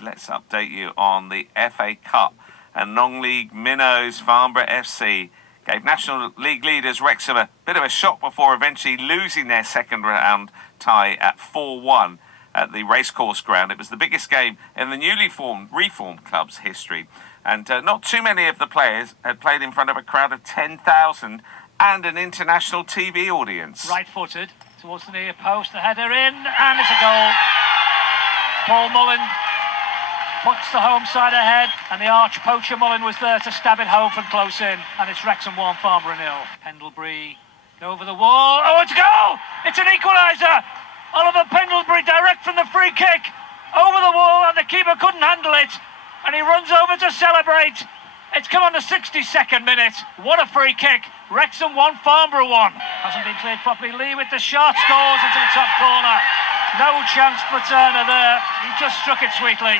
Let's update you on the FA Cup. And non-league minnows Farnborough FC gave National League leaders Wrexham a bit of a shock before eventually losing their second round tie at 4-1 at the racecourse ground. It was the biggest game in the newly reformed club's history. And not too many of the players had played in front of a crowd of 10,000 and an international TV audience. Right-footed towards the near post, the header in, and it's a goal. Paul Mullin puts the home side ahead, and the arch poacher Mullin was there to stab it home from close in, and it's Wrexham 1, Farnborough 0. Pendlebury over the wall. Oh, it's a goal! It's an equaliser! Oliver Pendlebury direct from the free kick over the wall, and the keeper couldn't handle it, and he runs over to celebrate. It's come on the 62nd minute. What a free kick! Wrexham 1, Farnborough 1. Hasn't been cleared properly. Lee with the shot, scores into the top corner. No chance for Turner there. He just struck it sweetly.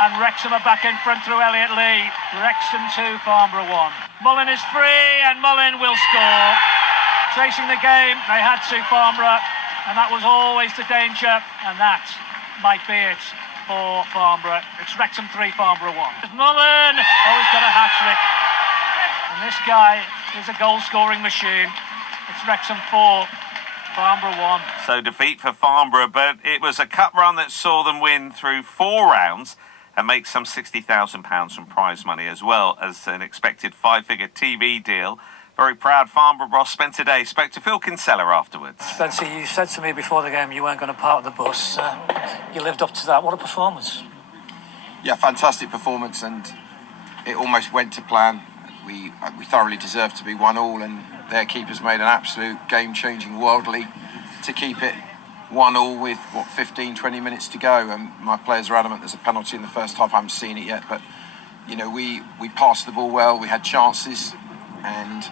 And Wrexham are back in front through Elliot Lee. Wrexham 2, Farnborough 1. Mullin is free, and Mullin will score. Chasing the game, they had to, Farnborough, and that was always the danger, and that might be it for Farnborough. It's Wrexham 3, Farnborough 1. Mullin! Oh, he's got a hat-trick. And this guy is a goal-scoring machine. It's Wrexham 4, Farnborough 1. So defeat for Farnborough, but it was a cup run that saw them win through 4 rounds and make some £60,000 from prize money, as well as an expected 5-figure TV deal. Very proud Farnborough boss Spencer Day spoke to Phil Kinsella afterwards. Spencer, you said to me before the game you weren't going to park the bus. You lived up to that. What a performance. Yeah, fantastic performance, and it almost went to plan. We thoroughly deserved to be 1-1, and their keepers made an absolute game-changing worldly to keep it 1-1 with, 15-20 minutes to go. And my players are adamant there's a penalty in the first half. I haven't seen it yet, but, you know, we passed the ball well. We had chances, and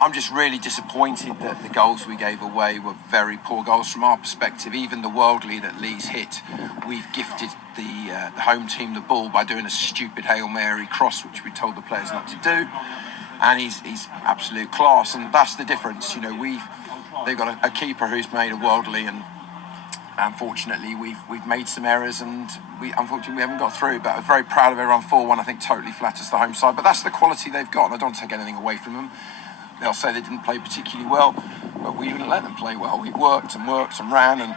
I'm just really disappointed that the goals we gave away were very poor goals from our perspective. Even the worldly that Lee's hit, we've gifted the home team the ball by doing a stupid Hail Mary cross, which we told the players not to do. And he's absolute class, and that's the difference. You know, they've got a keeper who's made a worldly, and unfortunately we've made some errors, and unfortunately we haven't got through. But I'm very proud of everyone. 4-1, I think, totally flatters the home side. But that's the quality they've got, and I don't take anything away from them. They'll say they didn't play particularly well, but we didn't let them play well. We worked and ran, and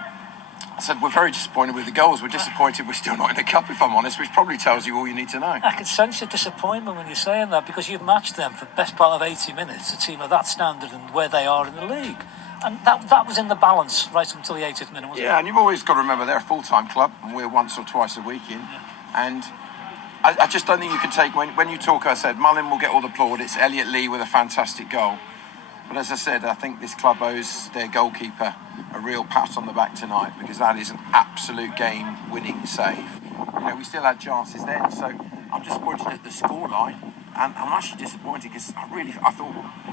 I said we're very disappointed with the goals. We're disappointed we're still not in the cup, if I'm honest, which probably tells you all you need to know. I can sense your disappointment when you're saying that, because you've matched them for the best part of 80 minutes, a team of that standard and where they are in the league. And that was in the balance right until the 80th minute, wasn't it? Yeah, and you've always got to remember they're a full-time club, and we're once or twice a week in. Yeah. And I just don't think you can take, when you talk, I said, Mullin will get all the plaudits, Elliot Lee with a fantastic goal. But as I said, I think this club owes their goalkeeper a real pat on the back tonight, because that is an absolute game-winning save. You know, we still had chances then, so I'm disappointed at the scoreline, and I'm actually disappointed because I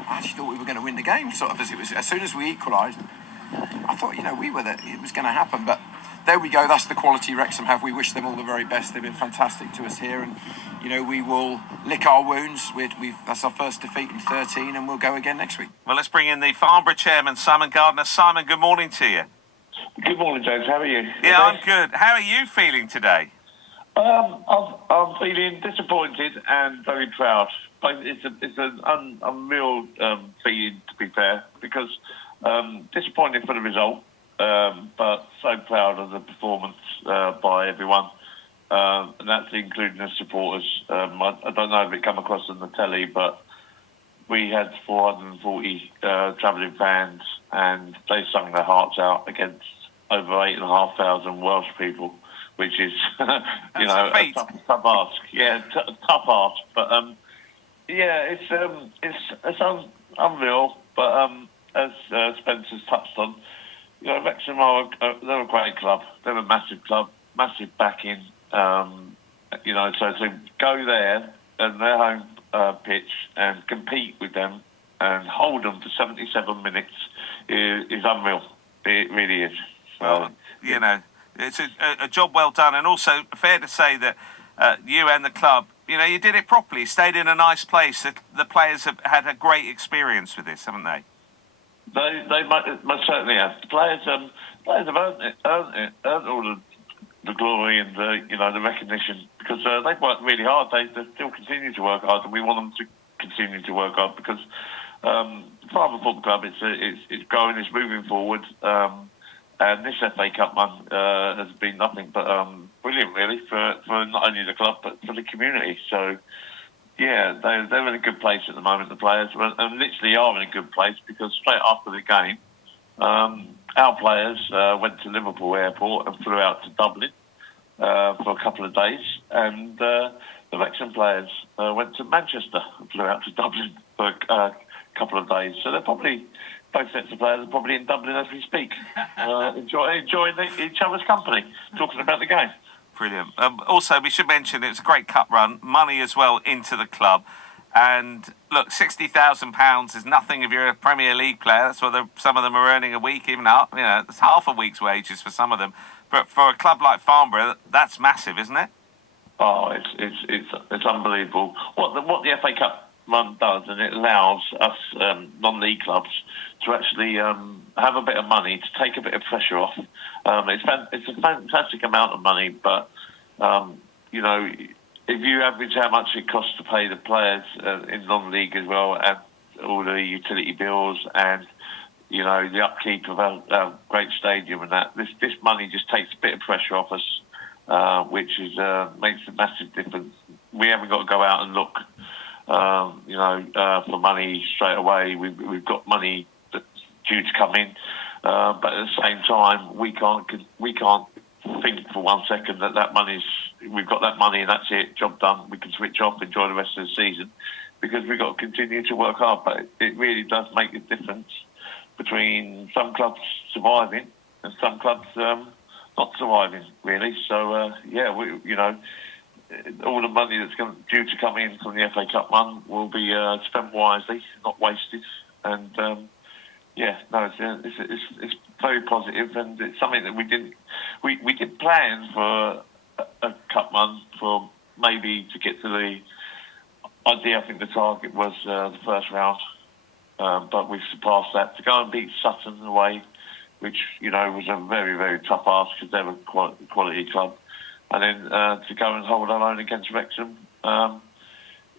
actually thought we were going to win the game. Sort of as soon as we equalised, I thought, you know, it was going to happen. But there we go. That's the quality Wrexham have. We wish them all the very best. They've been fantastic to us here, and you know, we will lick our wounds. That's our first defeat in 13, and we'll go again next week. Well, let's bring in the Farnborough chairman, Simon Gardner. Simon, good morning to you. Good morning, James. How are you? Yeah, I'm good. How are you feeling today? I'm feeling disappointed and very proud. It's an unreal feeling, to be fair, because disappointed for the result, but so proud of the performance by everyone. And that's including the supporters. I don't know if it come across on the telly, but we had 440 travelling fans, and they sung their hearts out against over 8,500 Welsh people, which is, you know, a tough ask. Yeah, tough ask. But yeah, it's unreal. But as Spencer's touched on, you know, Wrexham they're a great club. They're a massive club, massive backing. You know, so to go there and their home pitch and compete with them and hold them for 77 minutes is unreal. It really is. Well, you know, it's a job well done, and also fair to say that you and the club, you know, you did it properly, stayed in a nice place. The players have had a great experience with this, haven't they? They most certainly have. The players have earned all the the glory and the recognition, because they've worked really hard. They still continue to work hard, and we want them to continue to work hard because Farnborough Football Club it's growing, it's moving forward, and this FA Cup one has been nothing but brilliant, really, for not only the club but for the community. So yeah, they're in a good place at the moment. The players and literally are in a good place because straight after the game, our players went to Liverpool Airport and flew out to Dublin for a couple of days, and the Wrexham players went to Manchester and flew out to Dublin for a couple of days. So they're probably, both sets of players are probably in Dublin as we speak, enjoying each other's company, talking about the game. Brilliant. Also, we should mention it's a great cup run, money as well into the club. And look, £60,000 is nothing if you're a Premier League player. That's what some of them are earning a week, even up. It's half a week's wages for some of them. But for a club like Farnborough, that's massive, isn't it? Oh, it's unbelievable what the FA Cup run does, and it allows us non-league clubs to actually have a bit of money, to take a bit of pressure off. It's a fantastic amount of money, but if you average how much it costs to pay the players in non-league as well, and all the utility bills and the upkeep of our great stadium and that, this money just takes a bit of pressure off us, which makes a massive difference. We haven't got to go out and look, for money straight away. We've got money that's due to come in, but at the same time, we can't think for 1 second that we've got that money and that's it, job done. We can switch off, enjoy the rest of the season, because we've got to continue to work hard. But it really does make a difference between some clubs surviving and some clubs not surviving, really. So all the money that's due to come in from the FA Cup run will be spent wisely, not wasted. And it's very positive, and it's something that we did plan for a cup run for maybe to get to the idea. I think the target was the first round, but we've surpassed that. To go and beat Sutton away, which was a very, very tough ask because they're a quality club, and then to go and hold our own against Wrexham.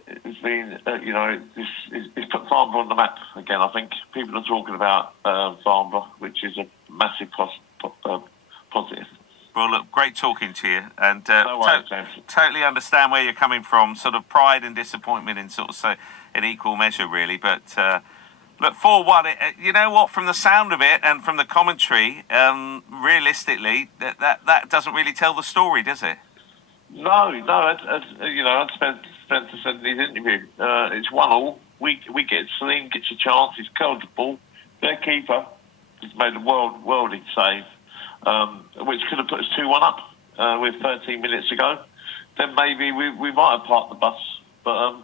It's been, it's put Farnborough on the map again. I think people are talking about Farnborough, which is a massive positive. Well, look, great talking to you, and No worries, totally understand where you're coming from. Sort of pride and disappointment in in equal measure, really. But look, 4-1. You know what? From the sound of it and from the commentary, realistically, that doesn't really tell the story, does it? No. As Spencer said in his interview, it's 1-1. We get Salim gets a chance. He's curled the ball. Their keeper has made a worldly save, which could have put us 2-1 up with 13 minutes to go. Then maybe we might have parked the bus. But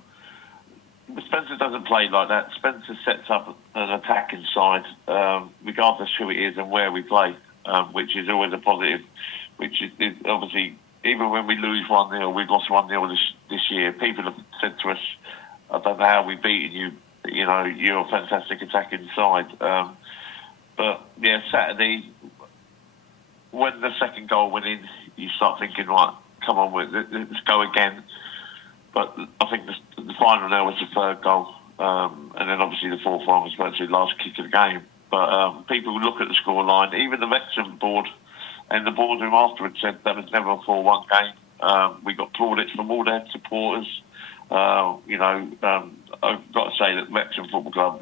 Spencer doesn't play like that. Spencer sets up an attack inside, regardless who it is and where we play, which is always a positive. Which is obviously, even when we lose 1-0, we've lost 1-0 this year. People have said to us, "I don't know how we beaten you. You're a fantastic attack inside." But yeah, Saturday, when the second goal went in, you start thinking, right, come on, let's go again. But I think the final there was the third goal, and then obviously the fourth one was virtually the last kick of the game. But people look at the scoreline. Even the Wrexham board and the boardroom afterwards said that was never a 4-1 game. We got plaudits from all their supporters. I've got to say that Wrexham Football Club,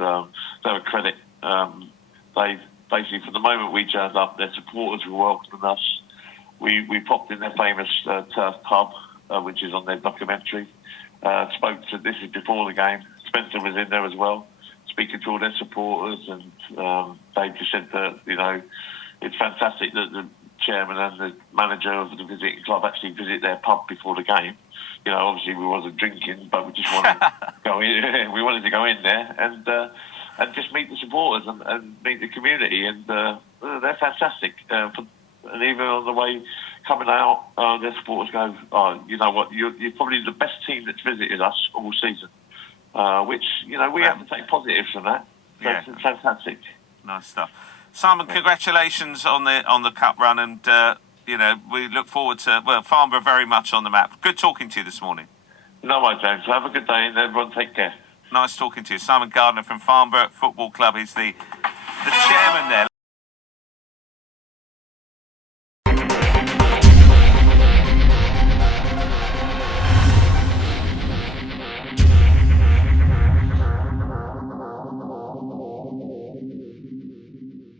they're a credit. They basically, from the moment we turned up, their supporters were welcoming us. We popped in their famous turf pub, which is on their documentary. Spoke to, this is before the game, Spencer was in there as well, speaking to all their supporters, and they just said that, it's fantastic that the chairman and the manager of the visiting club actually visit their pub before the game. Obviously we wasn't drinking, but we just wanted to go in. We wanted to go in there and just meet the supporters and meet the community, and they're fantastic. And even on the way coming out, their supporters go, "Oh, you know what? You're probably the best team that's visited us all season," which we have to take positives from that. So it's fantastic. Nice stuff. Simon, congratulations on the cup run, and we look forward to, Farnborough very much on the map. Good talking to you this morning. No worries, James. Have a good day and everyone take care. Nice talking to you. Simon Gardner from Farnborough Football Club. He's the chairman there.